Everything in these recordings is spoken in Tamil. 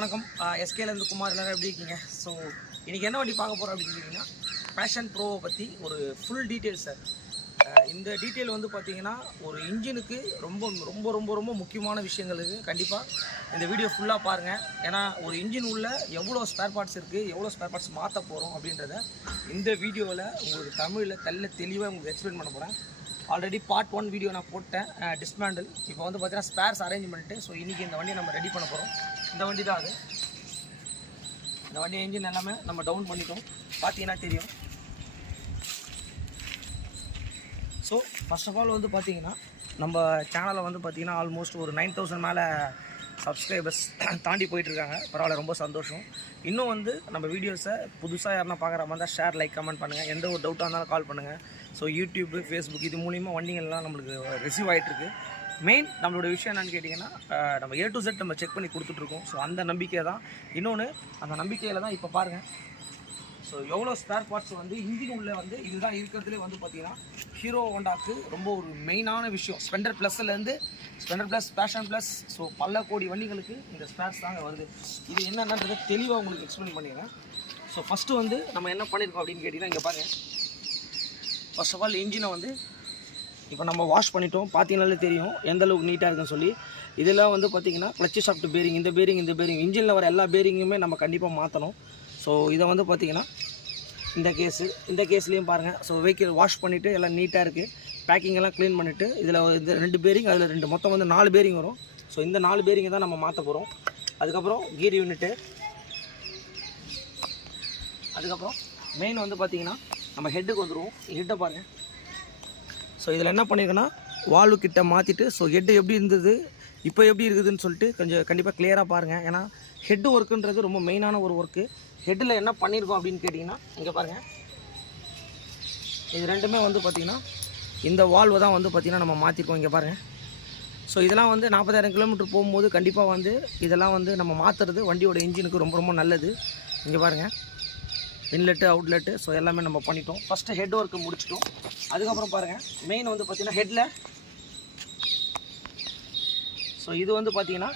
வணக்கம். எஸ்கேலேருந்து குமார். எல்லாரும் எப்படி இருக்கீங்க? ஸோ இன்றைக்கி என்ன வண்டி பார்க்க போகிறோம் அப்படின்னு கேட்டிங்கன்னா, பேஷன் ப்ரோவை பற்றி ஒரு ஃபுல் டீட்டெயில் சார். இந்த டீட்டெயில் வந்து பார்த்திங்கன்னா ஒரு இன்ஜினுக்கு ரொம்ப ரொம்ப ரொம்ப ரொம்ப முக்கியமான விஷயங்கள் இருக்குது. கண்டிப்பாக இந்த வீடியோ ஃபுல்லாக பாருங்கள். ஏன்னா ஒரு இன்ஜின் உள்ள எவ்வளோ ஸ்பேர் பார்ட்ஸ் இருக்குது, எவ்வளோ ஸ்பேர் பார்ட்ஸ் மாற்ற போகிறோம் அப்படின்றத இந்த வீடியோவில் உங்களுக்கு தமிழில் தெளிவாக உங்களுக்கு எக்ஸ்பிளைன் பண்ண போகிறேன். ஆல்ரெடி பார்ட் 1 வீடியோ நான் போட்டேன், டிஸ்மேண்டில். இப்போ வந்து பார்த்தீங்கன்னா ஸ்பேர்ஸ் அரேஞ்ச்மெண்ட்டு. ஸோ இன்றைக்கி இந்த வண்டியை நம்ம ரெடி பண்ண போகிறோம். இந்த வண்டி தான் அது. இந்த வண்டி என்ஜின் எல்லாமே நம்ம டவுன் பண்ணிட்டோம், பார்த்தீங்கன்னா தெரியும். ஸோ ஃபர்ஸ்ட் ஆஃப் ஆல் வந்து பார்த்தீங்கன்னா நம்ம சேனலில் வந்து பார்த்திங்கன்னா ஆல்மோஸ்ட் ஒரு 9000 மேலே சப்ஸ்கிரைபர்ஸ் தாண்டி போயிட்டுருக்காங்க. பரவாயில்ல, ரொம்ப சந்தோஷம். இன்னும் வந்து நம்ம வீடியோஸை புதுசாக யாருன்னா பார்க்குற மாதிரி தான் ஷேர், லைக், கமெண்ட் பண்ணுங்கள். எந்த ஒரு டவுட்டாக இருந்தாலும் கால் பண்ணுங்கள். ஸோ யூடியூப்பு, ஃபேஸ்புக் இது மூலிமா வண்டிகள்லாம் நம்மளுக்கு ரிசீவ் ஆகிட்டுருக்கு. மெயின் நம்மளோட விஷயம் என்னென்னு கேட்டிங்கன்னா, நம்ம A to Z நம்ம செக் பண்ணி கொடுத்துட்ருக்கோம். ஸோ அந்த நம்பிக்கை தான். இன்னொன்று அந்த நம்பிக்கையில் தான் இப்போ பாருங்கள். ஸோ எவ்வளோ ஸ்பேர் பார்ட்ஸ் வந்து இன்ஜின் உள்ளே வந்து இதுதான் இருக்கிறதுலே வந்து பார்த்திங்கன்னா ஹீரோ ஹோண்டாக்கு ரொம்ப ஒரு மெயினான விஷயம். ஸ்பெண்டர் ப்ளஸ்லேருந்து Splendor plus, passion plus, so பல கோடி வண்டிகளுக்கு இந்த ஸ்பேர்ஸ் தாங்க வருது. இது என்னென்னன்றதை தெளிவாக உங்களுக்கு எக்ஸ்பிளைன் பண்ணிடுறேன். ஸோ ஃபஸ்ட்டு வந்து நம்ம என்ன பண்ணியிருக்கோம் அப்படின்னு கேட்டிங்கன்னா, இங்கே பாருங்கள். ஃபர்ஸ்ட் ஆஃப் ஆல் இன்ஜினை வந்து இப்போ நம்ம வாஷ் பண்ணிட்டோம். பார்த்தீங்கனாலே தெரியும் எந்த அளவுக்கு நீட்டாக இருக்குன்னு சொல்லி. இதெல்லாம் வந்து பார்த்திங்கன்னா கிளட்ச் ஷாஃப்ட் பேரிங், இந்த பேரிங் இன்ஜினில் வர எல்லா பேரிங்குமே நம்ம கண்டிப்பாக மாற்றணும். ஸோ இதை வந்து பார்த்திங்கன்னா இந்த கேஸ்லேயும் பாருங்கள். ஸோ வெஹிக்கிள் வாஷ் பண்ணிவிட்டு எல்லாம் நீட்டாக இருக்குது. பேக்கிங் எல்லாம் க்ளீன் பண்ணிவிட்டு இதில் இது 2 பேரிங், அதில் 2 மொத்தம் வந்து 4 பேரிங் வரும். ஸோ இந்த 4 பேரிங்கை தான் நம்ம மாற்ற போகிறோம். அதுக்கப்புறம் கீர் யூனிட்டு, அதுக்கப்புறம் மெயின் வந்து பார்த்திங்கன்னா நம்ம ஹெட்டுக்கு வந்துடுவோம். ஹெட்டை பாருங்கள். ஸோ இதில் என்ன பண்ணியிருக்கேன்னா வால்வு கிட்ட மாற்றிட்டு, ஸோ ஹெட்டு எப்படி இருந்தது, இப்போ எப்படி இருக்குதுன்னு சொல்லிட்டு கொஞ்சம் கண்டிப்பாக கிளியராக பாருங்கள். ஏன்னா ஹெட்டு ஒர்க்குன்றது ரொம்ப மெயினான ஒரு ஒர்க்கு. ஹெட்டில் என்ன பண்ணியிருக்கோம் அப்படின்னு கேட்டிங்கன்னா, இங்கே பாருங்கள். இது ரெண்டுமே வந்து பார்த்திங்கன்னா இந்த வால்வு தான் வந்து பார்த்திங்கன்னா நம்ம மாற்றிருக்கோம். இங்கே பாருங்கள். ஸோ இதெல்லாம் வந்து 40,000 கிலோமீட்டர் போகும்போது கண்டிப்பாக வந்து இதெல்லாம் வந்து நம்ம மாற்றுறது வண்டியோட இன்ஜினுக்கு ரொம்ப ரொம்ப நல்லது. இங்கே பாருங்கள், இன்லெட்டு, அவுட்லெட்டு, ஸோ எல்லாமே நம்ம பண்ணிட்டோம். ஃபஸ்ட்டு ஹெட் ஒர்க்கு முடிச்சிட்டோம். அதுக்கப்புறம் பாருங்கள், மெயின் வந்து பார்த்திங்கன்னா ஹெட்டில், ஸோ இது வந்து பார்த்திங்கன்னா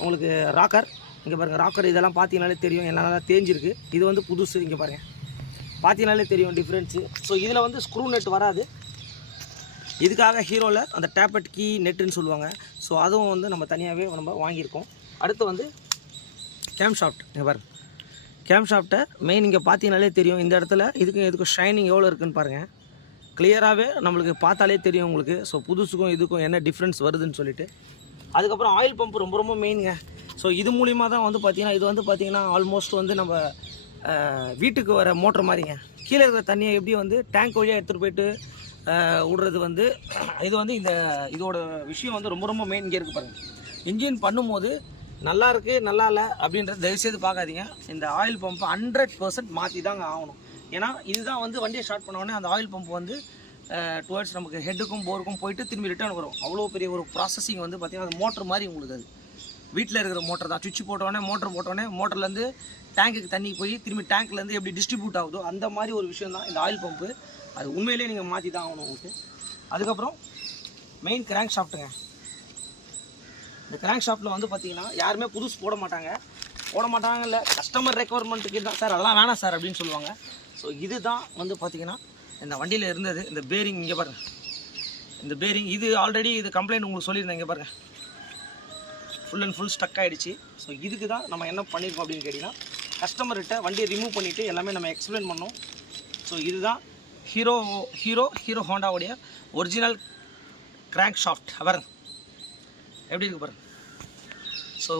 உங்களுக்கு ராக்கர். இங்கே பாருங்கள், ராக்கர் இதெல்லாம் பார்த்தீங்கனாலே தெரியும், எல்லாம் தேஞ்சிருக்கு. இது வந்து புதுசு. இங்கே பாருங்கள், பார்த்தீங்கனாலே தெரியும் டிஃப்ரென்ஸு. ஸோ இதில் வந்து ஸ்க்ரூ நெட் வராது. இதுக்காக ஹீரோவில் அந்த டேப்பட் கீ நெட்டுன்னு சொல்லுவாங்க. ஸோ அதுவும் வந்து நம்ம தனியாகவே நம்ம வாங்கியிருக்கோம். அடுத்து வந்து கேம் ஷாஃப்ட். இங்கே பாருங்கள், கேம் ஷாஃப்ட்டை மெயின் இங்கே பார்த்தீங்கனாலே தெரியும். இந்த இடத்துல இதுக்கும் ஷைனிங் எவ்வளோ இருக்குதுன்னு பாருங்கள். கிளியராகவே நம்மளுக்கு பார்த்தாலே தெரியும் உங்களுக்கு. ஸோ புதுசுக்கும் இதுக்கும் என்ன டிஃப்ரென்ஸ் வருதுன்னு சொல்லிட்டு. அதுக்கப்புறம் ஆயில் பம்ப் ரொம்ப ரொம்ப மெயினுங்க. ஸோ இது மூலிமா தான் வந்து பார்த்திங்கன்னா, இது வந்து பார்த்திங்கன்னா ஆல்மோஸ்ட் வந்து நம்ம வீட்டுக்கு வர மோட்டர் மாதிரிங்க. கீழே இருக்கிற தண்ணியை எப்படி வந்து டேங்க் வழியாக எடுத்துகிட்டு போயிட்டு விடுறது வந்து இது வந்து இதோட விஷயம் வந்து ரொம்ப ரொம்ப மெயின். இங்கே இருக்குது பாருங்கள். இன்ஜின் பண்ணும்போது நல்லா இருக்குது நல்லா இல்லை அப்படின்றத தயவுசெய்து பார்க்காதீங்க. இந்த ஆயில் பம்பை 100% மாற்றி தாங்க ஆகணும். ஏன்னா இதுதான் வந்து வண்டியை ஸ்டார்ட் பண்ண உடனே அந்த ஆயில் பம்ப் வந்து டுவர்ட்ஸ் நமக்கு ஹெட்டுக்கும் போருக்கும் போயிட்டு திரும்பி ரிட்டர்ன் வரும். அவ்வளோ பெரிய ஒரு ப்ராசஸிங் வந்து பார்த்திங்கன்னா அது மோட்டர் மாதிரி உங்களுக்கு. அது வீட்டில் இருக்கிற மோட்டர் தான். சுவிட்ச் போட்டோடனே மோட்டர்லேருந்து டேங்க்குக்கு தண்ணி போய் திரும்பி டேங்க்லேருந்து எப்படி டிஸ்ட்ரிபியூட் ஆகுதோ அந்த மாதிரி ஒரு விஷயம் தான் இந்த ஆயில் பம்பு. அது உண்மையிலேயே நீங்கள் மாற்றி தான் ஆகணும் உங்களுக்கு. அதுக்கப்புறம் மெயின் கிராங்க் ஷாஃப்ட்டுங்க. இந்த கிராங்க் ஷாஃப்ட்டில் வந்து பார்த்திங்கன்னா யாருமே புதுசு போட மாட்டாங்க இல்லை, கஸ்டமர் ரெக்குவயர்மெண்ட்டுக்கு தான் சார், அதெல்லாம் வேணாம் சார் அப்படின்னு சொல்லுவாங்க. ஸோ இதுதான் வந்து பார்த்திங்கன்னா இந்த வண்டியில் இருந்தது. இந்த பேரிங் இங்கே பாருங்கள். இந்த பேரிங் இது ஆல்ரெடி இது கம்ப்ளைண்ட் உங்களுக்கு சொல்லியிருந்தேன். இங்கே பாருங்கள், ஃபுல் அண்ட் ஃபுல் ஸ்டக் ஆகிடுச்சு. ஸோ இதுக்கு தான் நம்ம என்ன பண்ணியிருக்கோம் அப்படின்னு கேட்டிங்கன்னா, கஸ்டமர்கிட்ட வண்டியை ரிமூவ் பண்ணிவிட்டு எல்லாமே நம்ம எக்ஸ்பிளைன் பண்ணோம். ஸோ இதுதான் ஹீரோ ஹோண்டாவுடைய ஒரிஜினல் கிராங்க் ஷாஃப்ட். பாருங்க எப்படி இருக்குது பாருங்கள். ஸோ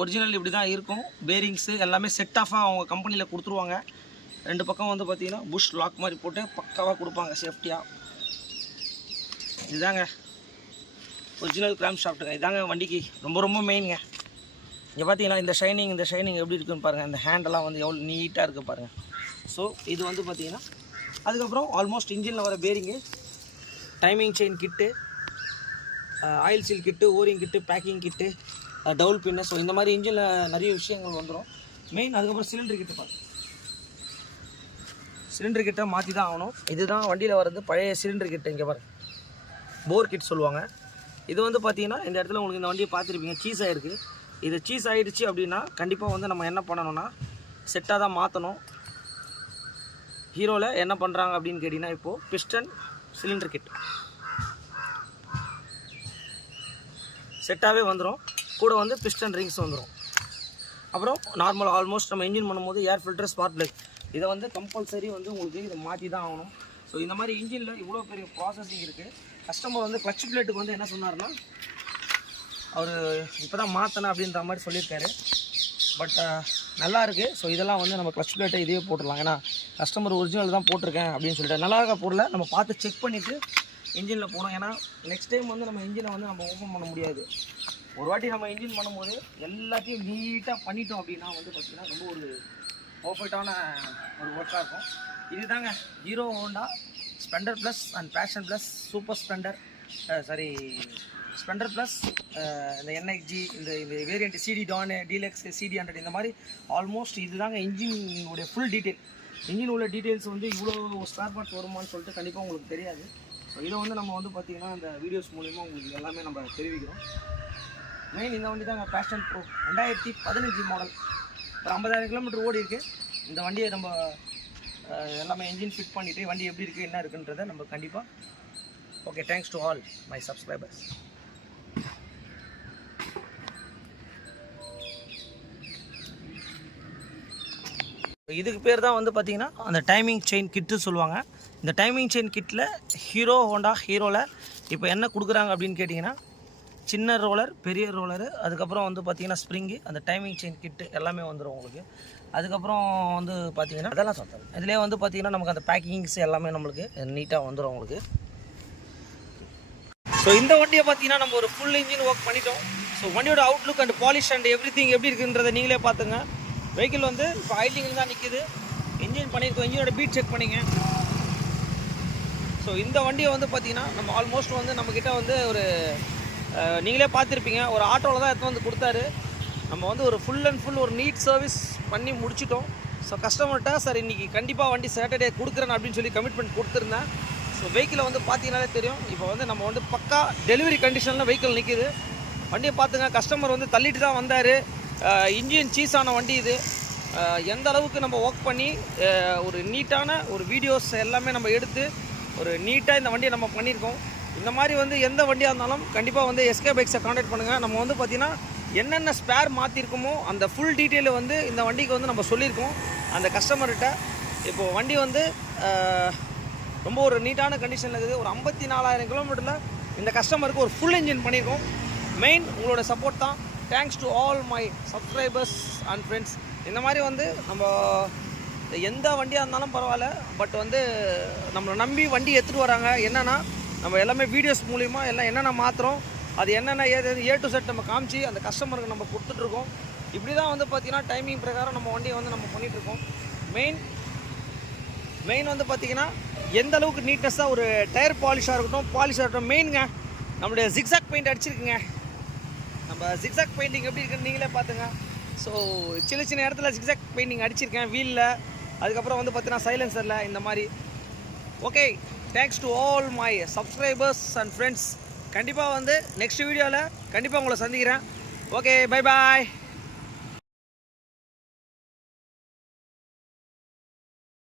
ஒரிஜினல் இப்படி தான் இருக்கும். பேரிங்ஸு எல்லாமே செட் ஆஃபாக அவங்க கம்பெனியில் கொடுத்துருவாங்க. 2 பக்கம் வந்து பார்த்திங்கன்னா புஷ் லாக் மாதிரி போட்டு பக்காவாக கொடுப்பாங்க சேஃப்டியாக. இதுதாங்க ஒரிஜினல் கிராங்க் ஷாஃப்ட்டுங்க. இதாங்க வண்டிக்கு ரொம்ப ரொம்ப மெயினுங்க. இங்கே பார்த்தீங்கன்னா இந்த ஷைனிங் எப்படி இருக்குன்னு பாருங்கள். இந்த ஹேண்டெல்லாம் வந்து எவ்வளோ நீட்டாக இருக்குது பாருங்கள். ஸோ இது வந்து பார்த்திங்கன்னா அதுக்கப்புறம் ஆல்மோஸ்ட் இன்ஜினில் வர பேரிங்கு, டைமிங் செயின் கிட்டு, ஆயில் சீல் கிட்டு, ஓரிங் கிட்டு, பேக்கிங் கிட்டு, டவுல் பின்னு. ஸோ இந்த மாதிரி இன்ஜினில் நிறைய விஷயங்கள் வந்துடும் மெயின். அதுக்கப்புறம் சிலிண்டர் கிட்டு பாருங்கள். சிலிண்டர் கிட்ட மாற்றி தான் ஆகணும். இதுதான் வண்டியில் வர்றது பழைய சிலிண்டர் கிட்ட. இங்கே பாருங்கள், போர் கிட் சொல்லுவாங்க. இது வந்து பார்த்தீங்கன்னா இந்த இடத்துல உங்களுக்கு இந்த வண்டியை பார்த்துருப்பீங்க, சீஸ் ஆகிருக்கு. இது சீஸ் ஆகிடுச்சு அப்படின்னா கண்டிப்பாக வந்து நம்ம என்ன பண்ணணும்னா செட்டாக தான் மாற்றணும். ஹீரோவில் என்ன பண்ணுறாங்க அப்படின்னு கேட்டிங்கன்னா இப்போது பிஸ்டன் சிலிண்டர் கிட் செட்டாகவே வந்துடும். கூட வந்து பிஸ்டன் ரிங்ஸ் வந்துடும். அப்புறம் நார்மல் ஆல்மோஸ்ட் நம்ம இன்ஜின் பண்ணும்போது ஏர் ஃபில்டர் ஸ்பார்க் பிளக் இதை வந்து கம்பல்சரி வந்து உங்களுக்கு இதை மாற்றி தான் ஆகணும். ஸோ இந்த மாதிரி இன்ஜினில் இவ்வளோ பெரிய ப்ராசஸிங் இருக்குது. கஸ்டமர் வந்து கிளட்ச் பிளேட்டுக்கு வந்து என்ன சொன்னார்னா அவர் இப்போ தான் மாற்றினேன் அப்படின்ற மாதிரி சொல்லியிருக்காரு. பட் நல்லா இருக்குது. ஸோ இதெல்லாம் வந்து நம்ம கிளட்ச் பிளேட்டை இதே போட்டுடலாம். ஏன்னா கஸ்டமர் ஒரிஜினல் தான் போட்டிருக்கேன் அப்படின்னு சொல்லிட்டு நல்லா இருக்க பொருளை நம்ம பார்த்து செக் பண்ணிவிட்டு இன்ஜினில் போகணும். ஏன்னா நெக்ஸ்ட் டைம் வந்து நம்ம இன்ஜினை வந்து நம்ம ஓப்பன் பண்ண முடியாது. ஒரு வாட்டி நம்ம இன்ஜின் பண்ணும்போது எல்லாத்தையும் நீட்டாக பண்ணிட்டோம் அப்படின்னா வந்து பார்த்திங்கன்னா ரொம்ப ஒரு பர்ஃபெக்டான ஒரு ஒர்க்காக இருக்கும். இது தாங்க Hero Honda Splendor Plus and Passion Plus Super Splendor Splendor Plus இந்த என்எக்ஜி இந்த வேரியண்ட் சிடி டானு டீலக்ஸ் CD100 இந்த மாதிரி ஆல்மோஸ்ட் இது தாங்க இன்ஜினுடைய ஃபுல் டீட்டெயில். இன்ஜின் உள்ள டீட்டெயில்ஸ் வந்து இவ்வளோ ஸ்பேர் பார்ட்ஸ் வருமானு சொல்லிட்டு கண்டிப்பாக உங்களுக்கு தெரியாது. ஸோ இதை வந்து நம்ம வந்து பார்த்திங்கன்னா இந்த வீடியோஸ் மூலிமா உங்களுக்கு எல்லாமே நம்ம தெரிவிக்கிறோம். மெயின் இந்த வண்டி தாங்க பேஷன் ப்ரோ 2015 மாடல். ஒரு 50,000 கிலோமீட்டர் ஓடி இருக்குது. இந்த வண்டியை நம்ம எல்லாமே இன்ஜின் ஃபிட் பண்ணிவிட்டு வண்டி எப்படி இருக்குது என்ன இருக்குன்றதை நம்ம கண்டிப்பாக okay. Thanks to all my subscribers. இதுக்கு பேர் தான் வந்து பார்த்திங்கன்னா அந்த டைமிங் செயின் கிட்டு சொல்லுவாங்க. இந்த டைமிங் செயின் கிட்டில் ஹீரோவில் இப்போ என்ன கொடுக்குறாங்க அப்படின்னு கேட்டிங்கன்னா சின்ன ரோலர், பெரிய ரோலரு, அதுக்கப்புறம் வந்து பார்த்திங்கன்னா ஸ்ப்ரிங்கு, அந்த டைமிங் செயின் கிட்டு எல்லாமே வந்துடும் உங்களுக்கு. அதுக்கப்புறம் வந்து பார்த்திங்கன்னா அதெல்லாம் சொல்கிறேன். இதிலே வந்து பார்த்திங்கன்னா நமக்கு அந்த பேக்கிங்ஸ் எல்லாமே நம்மளுக்கு நீட்டாக வந்துடும் உங்களுக்கு. ஸோ இந்த வண்டியை பார்த்திங்கன்னா நம்ம ஒரு ஃபுல் இன்ஜின் ஒர்க் பண்ணிட்டோம். ஸோ வண்டியோட Outlook and polish and everything எப்படி இருக்குன்றதை நீங்களே பார்த்துங்க. வெஹிக்கிள் வந்து இப்போ ஐடிங்கில் தான் நிற்கிது. இன்ஜின் பண்ணியிருக்கோம். இன்ஜினோட பீட் செக் பண்ணிங்க. ஸோ இந்த வண்டியை வந்து பார்த்திங்கன்னா நம்ம ஆல்மோஸ்ட் வந்து நம்மக்கிட்ட வந்து ஒரு நீங்களே பார்த்துருப்பீங்க, ஒரு ஆட்டோவில் தான் எடுத்து வந்து கொடுத்தாரு. நம்ம வந்து ஒரு ஃபுல் அண்ட் ஃபுல் ஒரு நீட் சர்வீஸ் பண்ணி முடிச்சிட்டோம். ஸோ கஸ்டமர்கிட்ட சார் இன்றைக்கி கண்டிப்பாக வண்டி சாட்டர்டே கொடுக்குறேன் அப்படின்னு சொல்லி கமிட்மெண்ட் கொடுத்துருந்தேன். ஸோ வெஹிக்கிளை வந்து பார்த்தீங்கன்னாலே தெரியும். இப்போ வந்து நம்ம வந்து பக்கா டெலிவரி கண்டிஷனில் வெஹிக்கிள் நிற்கிது. வண்டியை பார்த்துங்க. கஸ்டமர் வந்து தள்ளிட்டு தான் வந்தார். இன்ஜின் சீஸ் ஆன வண்டி இது. எந்த அளவுக்கு நம்ம ஒர்க் பண்ணி ஒரு நீட்டான ஒரு வீடியோஸ் எல்லாமே நம்ம எடுத்து ஒரு நீட்டாக இந்த வண்டியை நம்ம பண்ணியிருக்கோம். இந்த மாதிரி வந்து எந்த வண்டியாக இருந்தாலும் கண்டிப்பாக வந்து எஸ்கே பைக்ஸை கான்டாக்ட் பண்ணுங்கள். நம்ம வந்து பார்த்திங்கன்னா என்னென்ன ஸ்பேர் மாற்றிருக்கோமோ அந்த ஃபுல் டீட்டெயிலை வந்து இந்த வண்டிக்கு வந்து நம்ம சொல்லியிருக்கோம் அந்த கஸ்டமர்கிட்ட. இப்போது வண்டி வந்து ரொம்ப ஒரு நீட்டான கண்டிஷனில் இருக்குது. ஒரு 54,000 கிலோமீட்டரில் இந்த கஸ்டமருக்கு ஒரு ஃபுல் இன்ஜின் பண்ணியிருக்கோம். மெயின் உங்களோட சப்போர்ட் தான். Thanks to all my subscribers and friends. இந்த மாதிரி வந்து நம்ம எந்த வண்டியாக இருந்தாலும் பரவாயில்ல, பட் வந்து நம்மளை நம்பி வண்டி எடுத்துகிட்டு வராங்க. என்னென்னா நம்ம எல்லாமே வீடியோஸ் மூலிமா எல்லாம் என்னென்ன மாற்றுறோம், அது என்னென்ன ஏ டு செட் நம்ம காமிச்சு அந்த கஸ்டமருக்கு நம்ம கொடுத்துட்ருக்கோம். இப்படி தான் வந்து பார்த்திங்கன்னா டைமிங் பிரகாரம் நம்ம வண்டியை வந்து நம்ம பண்ணிகிட்ருக்கோம். மெயின் வந்து பார்த்திங்கன்னா எந்த அளவுக்கு நீட்னஸாக ஒரு டயர் பாலிஷாக இருக்கட்டும் மெயினுங்க நம்மளுடைய ஜிக்ஸாக் பெயிண்ட் அடிச்சிருக்குங்க. நம்ம ஜிக்ஸாக் பெயிண்டிங் எப்படி இருக்குன்னு நீங்களே பார்த்துங்க. ஸோ சின்ன இடத்துல ஜிக்ஸாக் பெயிண்டிங் அடிச்சிருக்கேன் வீலில். அதுக்கப்புறம் வந்து பார்த்தீங்கன்னா சைலன்சரில் இந்த மாதிரி. Okay, thanks to all my subscribers and friends. கண்டிப்பாக வந்து நெக்ஸ்ட் வீடியோவில் கண்டிப்பாக உங்களை சந்திக்கிறேன். Okay, bye bye.